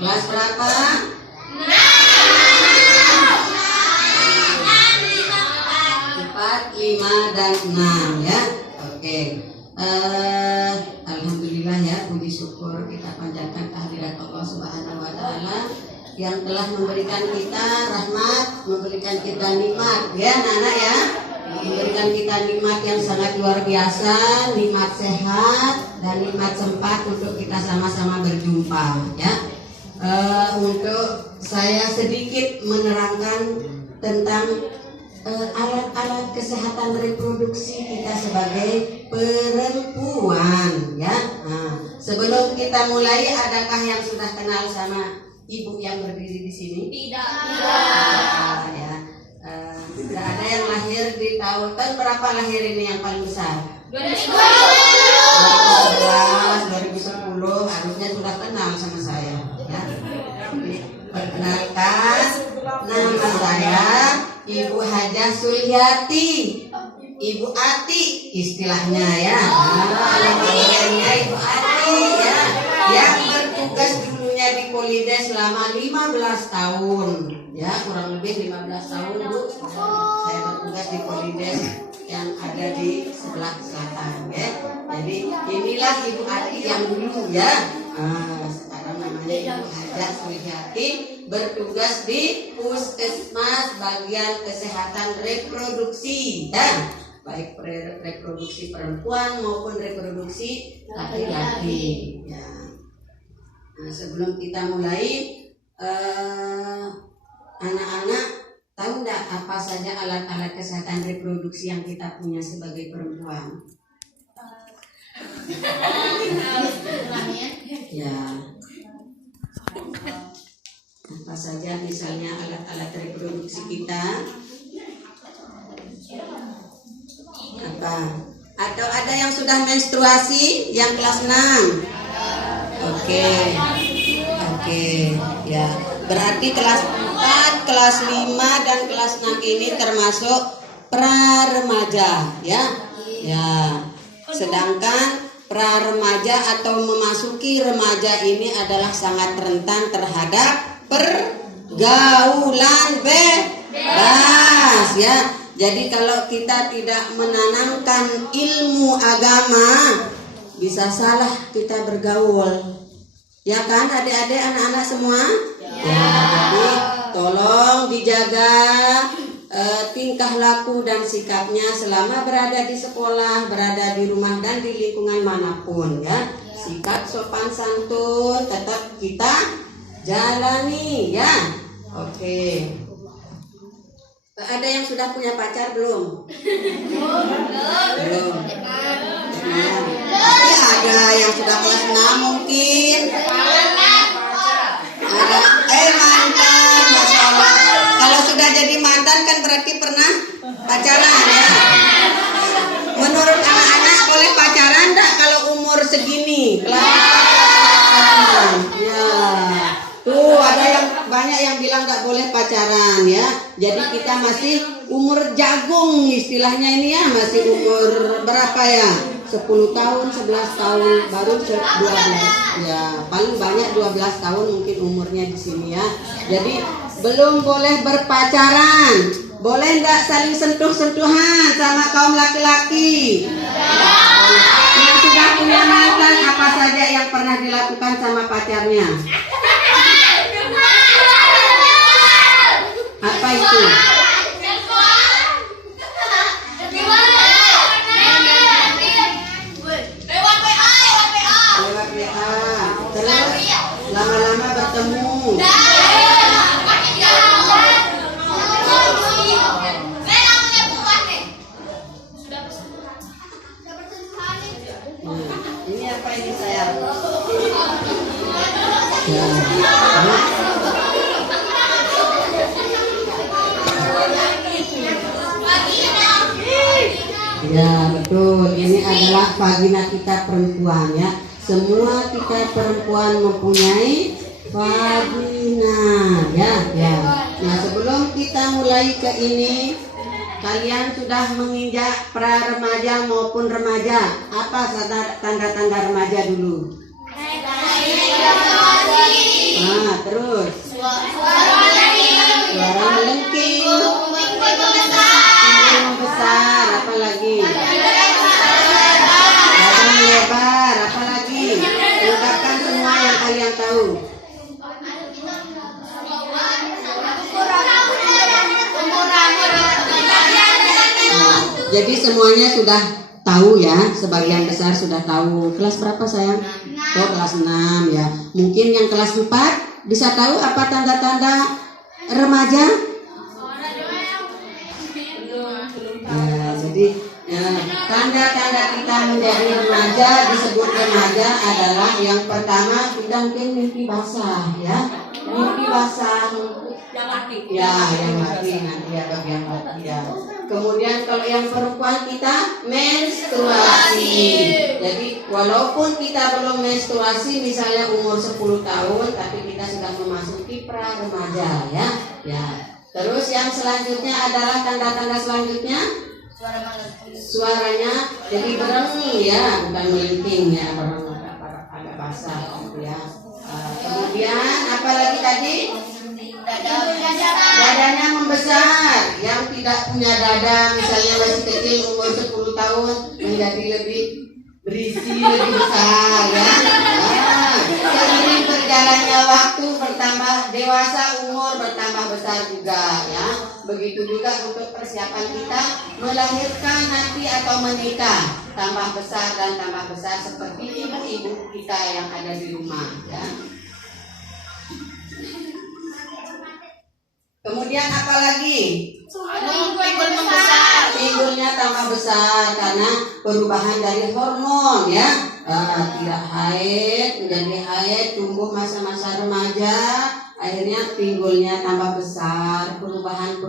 Kelas berapa? 4, 5, dan 6 ya. Oke. Alhamdulillah ya, puji syukur kita panjatkan kehadirat Allah Subhanahu wa taala yang telah memberikan kita rahmat, memberikan kita nikmat ya anak-anak ya. Memberikan kita nikmat yang sangat luar biasa, nikmat sehat dan nikmat sempat untuk kita sama-sama berjumpa ya. Untuk saya sedikit menerangkan tentang alat-alat kesehatan reproduksi kita sebagai perempuan ya. Nah, sebelum kita mulai, adakah yang sudah kenal sama ibu yang berdiri di sini? Tidak. Ya. Tidak ada yang lahir di tahun berapa lahir ini yang paling besar? 2010 harusnya sudah kenal sama saya ya. Perkenalkan, nama saya Ibu Hajah Suliati, Ibu Ati istilahnya ya. Namanya Ibu Ati ya, yang bertugas dulunya di Polides selama 15 tahun ya, kurang lebih 15 tahun Bu. Saya bertugas di Polides yang ada di sebelah selatan ya. Jadi inilah Ibu Ati yang dulu ya. Sekarang namanya Ibu Hajah Suliati, bertugas di Puskesmas bagian kesehatan reproduksi ya, baik reproduksi perempuan maupun reproduksi laki-laki ya. Nah, sebelum kita mulai, anak-anak tahu enggak apa saja alat-alat kesehatan reproduksi yang kita punya sebagai perempuan? Ya. Apa saja misalnya alat-alat reproduksi kita? Apa? Atau ada yang sudah menstruasi yang kelas 6? Oke, ya. Berarti kelas 4, kelas 5 dan kelas 6 ini termasuk pra-remaja ya. Ya. Sedangkan pra-remaja atau memasuki remaja ini adalah sangat rentan terhadap pergaulan bebas ya. Jadi kalau kita tidak menanamkan ilmu agama, bisa salah kita bergaul. Ya kan adik-adik, anak-anak semua? Ya, jadi tolong dijaga tingkah laku dan sikapnya selama berada di sekolah, berada di rumah dan di lingkungan manapun ya. Sikap sopan santun tetap kita jalani ya. Oke. Ada yang sudah punya pacar belum? Belum. Tapi ada yang sudah kelas 6 mungkin. Ada mantan, Masya Allah. Kalau sudah jadi mantan kan berarti pernah pacaran ya. Menurut anak-anak boleh pacaran enggak kalau umur segini? Ya. Tuh ada yang banyak yang bilang nggak boleh pacaran ya. Jadi kita masih umur jagung istilahnya ini ya, masih umur berapa ya? 10 tahun, 11 tahun, baru 12 ya, paling banyak 12 tahun mungkin umurnya di sini ya. Jadi belum boleh berpacaran. Boleh nggak saling sentuh-sentuhan sama kaum laki-laki? Yang sudah punya mantan, apa saja yang pernah dilakukan sama pacarnya? Apa itu? Lewat WA. Terus lama-lama bertemu. Ini apa ini saya? Ya betul, ini adalah vagina kita perempuan ya. Semua kita perempuan mempunyai vagina ya. Nah sebelum kita mulai ke ini, kalian sudah menginjak pra-remaja maupun remaja. Apa tanda-tanda remaja dulu? tahu? Jadi semuanya sudah tahu ya, sebagian besar sudah tahu. Kelas berapa sayang? Oh, kelas 6 ya. Mungkin yang kelas 4 bisa tahu apa tanda-tanda remaja? Jadi tanda-tanda kita menjadi remaja, disebut remaja adalah yang pertama kita mungkin mimpi basah ya. Mimpi basah yang laki. Ya, yang laki nanti ya bagian laki ya. Kemudian kalau yang perempuan kita menstruasi. Jadi walaupun kita belum menstruasi misalnya umur 10 tahun tapi kita sudah memasuki pra remaja ya. Ya. Terus yang selanjutnya adalah tanda-tanda selanjutnya suaranya jadi bereng ya, bukan melingking ya, bereng agak basah ya. Kemudian apa lagi tadi? Dadanya membesar. Yang tidak punya dada misalnya masih kecil umur 10 tahun menjadi lebih berisi, lebih besar ya. Seiring berjalannya waktu bertambah dewasa, umur bertambah besar juga ya. Begitu juga untuk persiapan kita melahirkan nanti atau menikah, tambah besar dan tambah besar seperti ibu-ibu kita yang ada di rumah ya. Kemudian apa lagi? Pinggul membesar. Pinggulnya tambah besar karena perubahan dari hormon ya. Tidak haid menjadi haid, tumbuh masa-masa remaja, akhirnya pinggulnya tambah besar, perubahan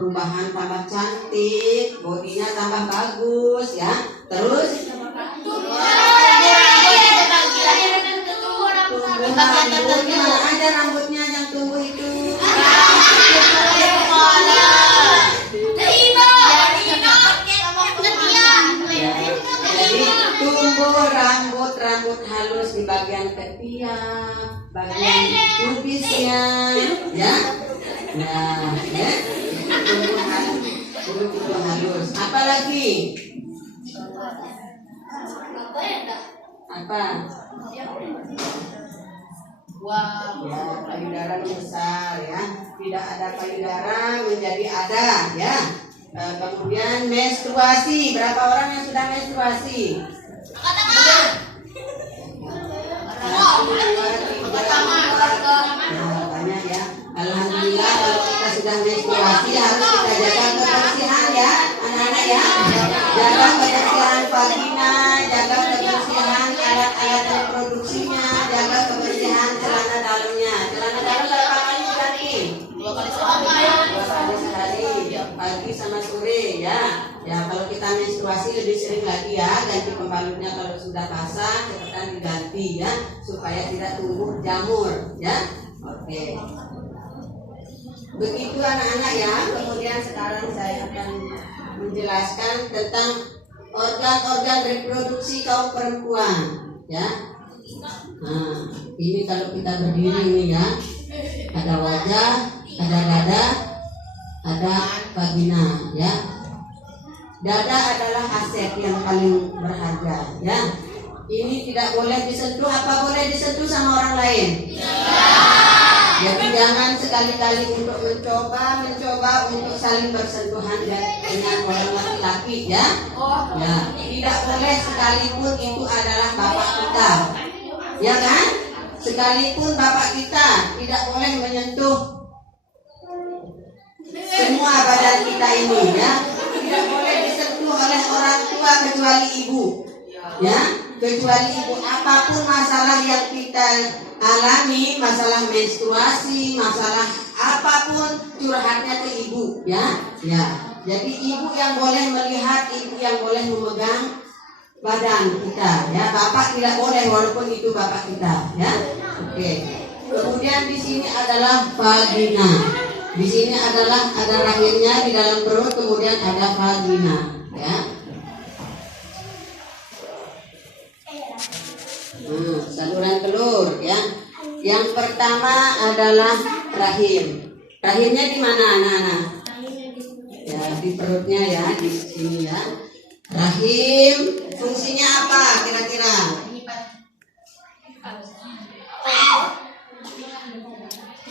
tambah cantik, bodinya tambah bagus ya. Terus tumbuh rambutnya, mana ada rambutnya yang tumbuh itu? Jadi tumbuh rambut halus di bagian ketiak, bagian pubisnya, ya. Nah, ya. Tumbuh halus. Apa lagi? Apa? Wow. Ya, payudara besar ya. Tidak ada payudara menjadi ada ya. Kemudian menstruasi. Berapa orang yang sudah menstruasi? Banyak ya. Alhamdulillah kalau kita sudah menstruasi harus kita jaga kebersihan ya, anak-anak ya. Jaga kebersihan vagina, jaga kebersihan alat-alat reproduksinya, jaga kebersihan celana dalamnya. Celana dalam berapa kali diganti? 2 kali sehari, pagi sama sore ya. Ya kalau kita menstruasi lebih sering lagi ya, ganti pembalutnya kalau sudah basah cepetan diganti ya, supaya tidak tumbuh jamur ya. Oke. Begitu anak-anak ya. Kemudian sekarang saya akan menjelaskan tentang organ-organ reproduksi kaum perempuan ya. Nah, ini kalau kita berdiri ini ya, ada wajah, ada dada, ada vagina ya. Dada adalah aset yang paling berharga ya. Ini tidak boleh disentuh. Apa boleh disentuh sama orang lain? Jadi jangan sekali-kali untuk mencoba untuk saling bersentuhan dengan orang laki-laki ya. Ya, tidak boleh sekalipun itu adalah bapak kita. Ya kan? Sekalipun bapak kita tidak boleh menyentuh semua badan kita ini ya. Tidak boleh disentuh oleh orang tua kecuali ibu. Ya, kecuali ibu. Apapun masalah yang kita alami, masalah menstruasi, masalah apapun, curhatnya ke ibu ya. Ya. Jadi ibu yang boleh melihat, ibu yang boleh memegang badan kita ya. Bapak tidak boleh walaupun itu bapak kita ya. Oke. Kemudian di sini adalah vagina. Di sini adalah ada rahimnya di dalam perut, kemudian ada vagina ya. Saluran telur ya. Yang pertama adalah rahim. Rahimnya di mana anak-anak? Ya, di perutnya ya, di sini ya. Rahim fungsinya apa kira-kira?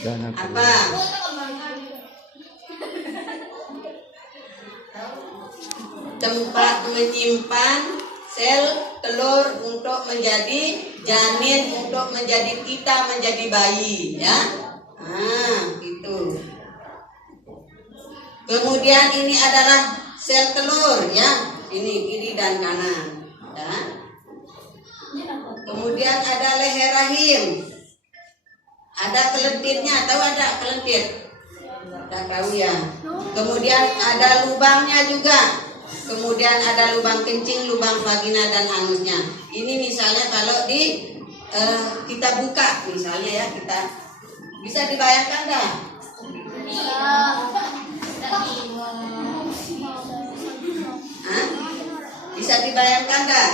Apa? Tempat menyimpan sel telur untuk menjadi janin, untuk menjadi kita menjadi bayi, ya. Gitu. Kemudian ini adalah sel telur, ya. Ini kiri dan kanan, ya. Kemudian ada leher rahim. Ada kelentitnya, tahu ada kelentit? Tak tahu ya. Kemudian ada lubangnya juga. Kemudian ada lubang kencing, lubang vagina dan anusnya. Ini misalnya kalau kita buka, misalnya ya, kita bisa dibayangkan dah? Bisa dibayangkan dah?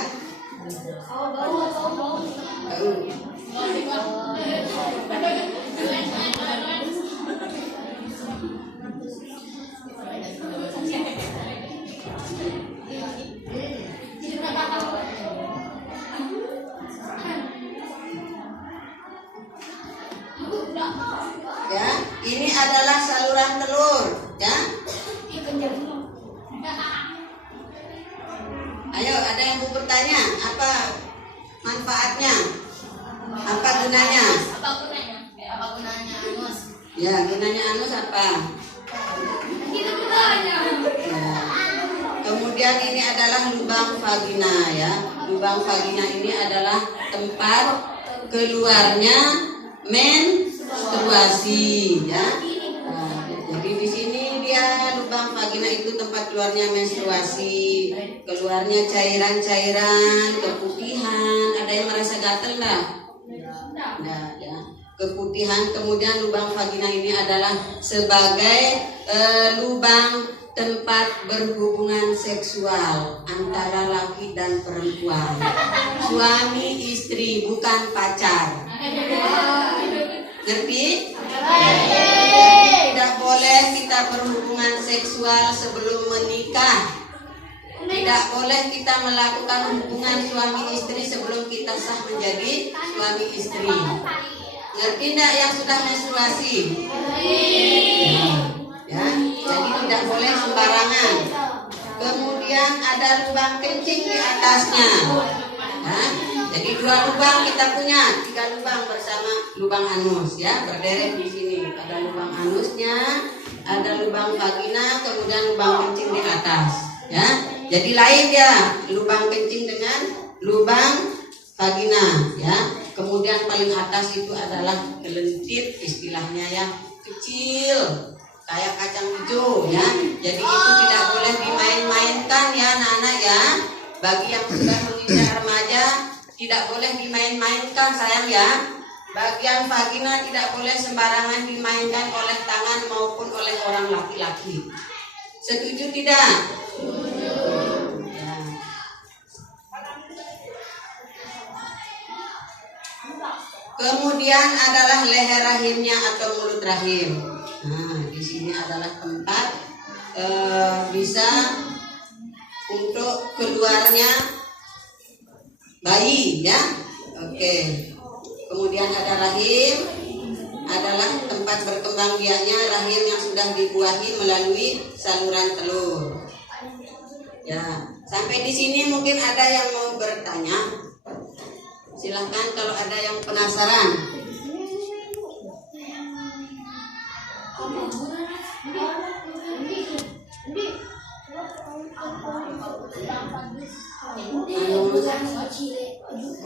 Ya, ini adalah saluran telur, ya. Ayo, ada yang mau bertanya? Apa manfaatnya? Apa gunanya? Apa gunanya anus? Ya, gunanya anus apa? Ya. Kemudian ini adalah lubang vagina, ya. Lubang vagina ini adalah tempat keluarnya menstruasi, ya. Jadi di sini dia lubang vagina itu tempat keluarnya menstruasi, keluarnya cairan-cairan, keputihan. Ada yang merasa gatel enggak? Nah, ya. Keputihan. Kemudian lubang vagina ini adalah sebagai lubang tempat berhubungan seksual antara laki dan perempuan, suami istri, bukan pacar. Ngerti? Tidak boleh kita berhubungan seksual sebelum menikah. Tidak boleh kita melakukan hubungan suami istri sebelum kita sah menjadi suami istri. Ngerti tidak yang sudah menstruasi? Ya, jadi tidak boleh sembarangan. Kemudian ada lubang kencing di atasnya. Ya, jadi 2 lubang kita punya, 3 lubang bersama lubang anus, ya, berderet di sini. Ada lubang anusnya, ada lubang vagina, kemudian lubang kencing di atas. Ya, jadi lain ya, lubang kencing dengan lubang vagina, ya. Kemudian paling atas itu adalah kelentit, istilahnya ya, kecil, kayak kacang hijau, ya. Jadi itu tidak boleh dimain-mainkan ya anak-anak ya. Bagi yang sudah menginjak remaja tidak boleh dimain-mainkan sayang ya. Bagian vagina tidak boleh sembarangan dimainkan oleh tangan maupun oleh orang laki-laki. Setuju tidak? Ya. Kemudian adalah leher rahimnya atau mulut rahim. Nah, di sini adalah tempat bisa untuk keluarnya bayi, ya. Oke. Kemudian ada rahim, adalah tempat berkembang biaknya rahim yang sudah dibuahi melalui saluran telur. Ya, sampai di sini mungkin ada yang mau bertanya. Silahkan kalau ada yang penasaran.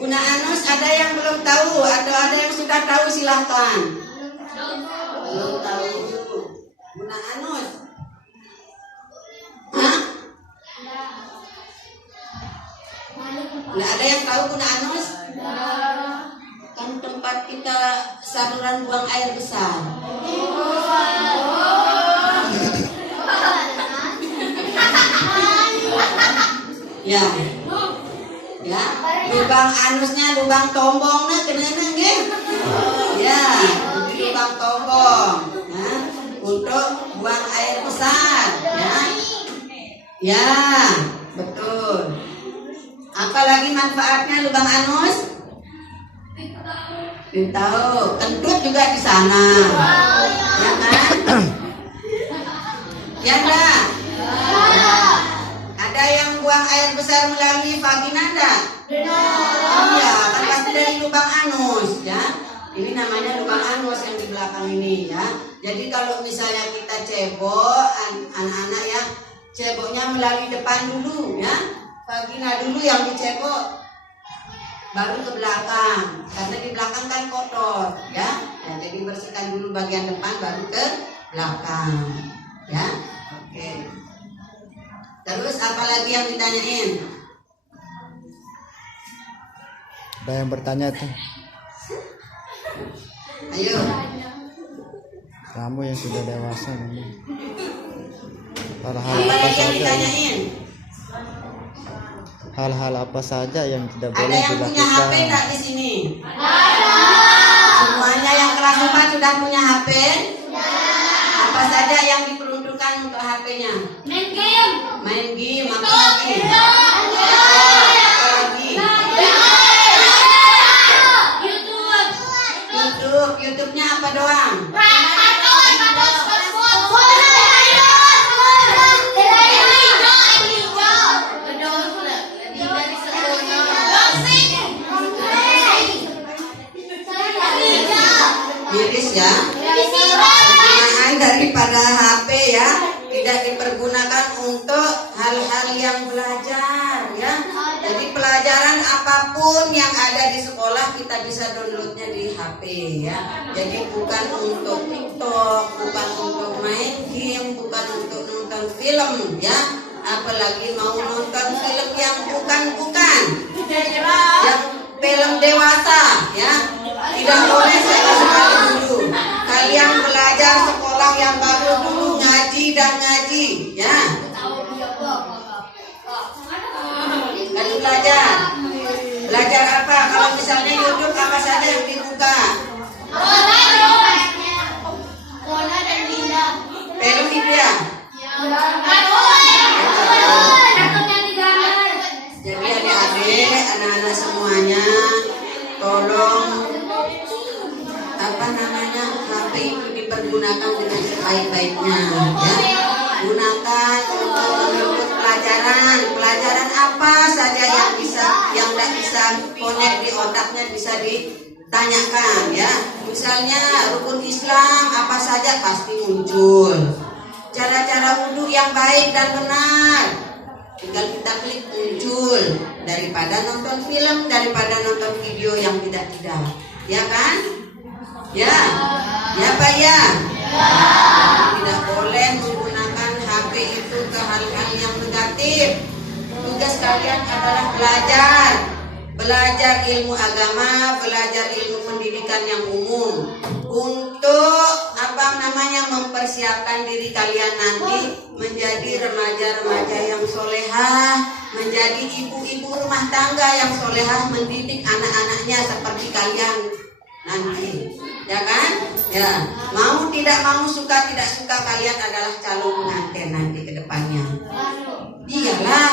Guna anus ada yang belum tahu atau ada yang sudah tahu, silahkan. Belum tahu. Guna anus. Hah? Nggak ada yang tahu guna anus? Kan tempat kita saluran buang air besar. Ya. Ya, lubang anusnya lubang tombongnya kenapa nggih? Ya, jadi lubang tombong, ya, untuk buang air besar, ya. Ya, betul. Apalagi manfaatnya lubang anus? Tahu, kentut juga di sana. Ya kan? Ya enggak? Ada yang buang air besar melalui vagina enggak? Iya, kan pasti dari lubang anus ya. Ini namanya lubang anus yang di belakang ini ya. Jadi kalau misalnya kita cebok, anak-anak ya, ceboknya melalui depan dulu ya. Vagina dulu yang dicebok, baru ke belakang. Karena di belakang kan kotor ya. Jadi bersihkan dulu bagian depan, baru ke belakang ya. Oke. Terus apa lagi yang ditanyain? Ada yang bertanya tuh. Ayo. Kamu yang sudah dewasa kamu. Hal-hal Apa apa lagi yang saja? ditanyain? Hal-hal apa saja yang tidak Ada boleh yang punya HP dilakukan? enggak di sini? Semuanya yang kelas 4 sudah punya HP? Apa saja yang diperuntukkan untuk HP-nya? Main game. Main game, apa lagi? Apa lagi? YouTube-nya apa doang? Miris ya. Penggunaan daripada HP ya tidak dipergunakan untuk hal-hal yang belajar ya. Jadi pelajaran apapun yang ada di sekolah kita bisa downloadnya di HP ya. Jadi bukan untuk TikTok, bukan untuk main game, bukan untuk nonton film ya. Apalagi mau nonton film yang bukan, yang film dewasa ya. Tidak boleh sekali dulu. Kalian belajar sekolah yang bagus dulu, ngaji dan ngaji ya. Lalu belajar apa? Kalau misalnya YouTube apa saja yang dibuka? Film itu ya. Jadi adik-adik, anak-anak semuanya, tolong HP itu dipergunakan dengan sebaik-baiknya ya. Gunakan untuk menuntut pelajaran apa saja yang tidak bisa connect di otaknya bisa ditanyakan ya. Misalnya rukun Islam apa saja pasti muncul. Cara-cara wudhu yang baik dan benar tinggal kita klik muncul. Daripada nonton film, daripada nonton video yang tidak ya kan? Ya Pak ya. Tidak boleh menggunakan HP itu ke hal-hal yang negatif. Tugas kalian adalah belajar ilmu agama, belajar ilmu pendidikan yang umum untuk mempersiapkan diri kalian nanti menjadi remaja-remaja yang solehah, menjadi ibu-ibu rumah tangga yang solehah, mendidik anak-anaknya seperti kalian nanti, ya kan? Ya, mau tidak mau, suka tidak suka, kalian adalah calon pengantin nanti ke depannya. Iyalah,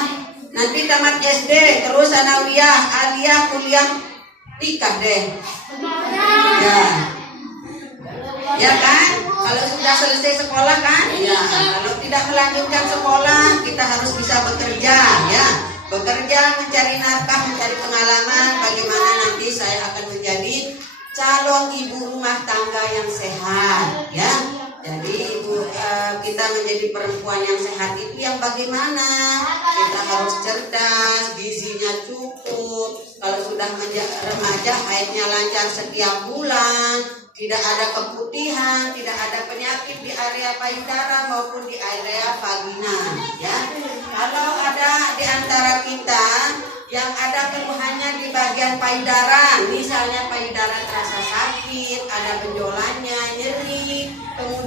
nanti tamat SD, terus sanawiyah, aliyah, kuliah, nikah deh. Ya kan? Kalau sudah selesai sekolah kan? Ya, kalau tidak melanjutkan sekolah, kita harus bisa bekerja, ya. Bekerja, mencari nafkah, mencari pengalaman, bagaimana nanti saya akan menjadi calon ibu rumah tangga yang sehat, ya. Jadi kita menjadi perempuan yang sehat itu yang bagaimana? Kita harus cerdas, gizinya cukup. Kalau sudah remaja, haidnya lancar setiap bulan, tidak ada keputihan, tidak ada penyakit di area payudara maupun di area vagina, ya. Kalau ada di antara kita yang ada keluhannya di bagian payudara, misalnya payudara terasa sakit, ada benjolan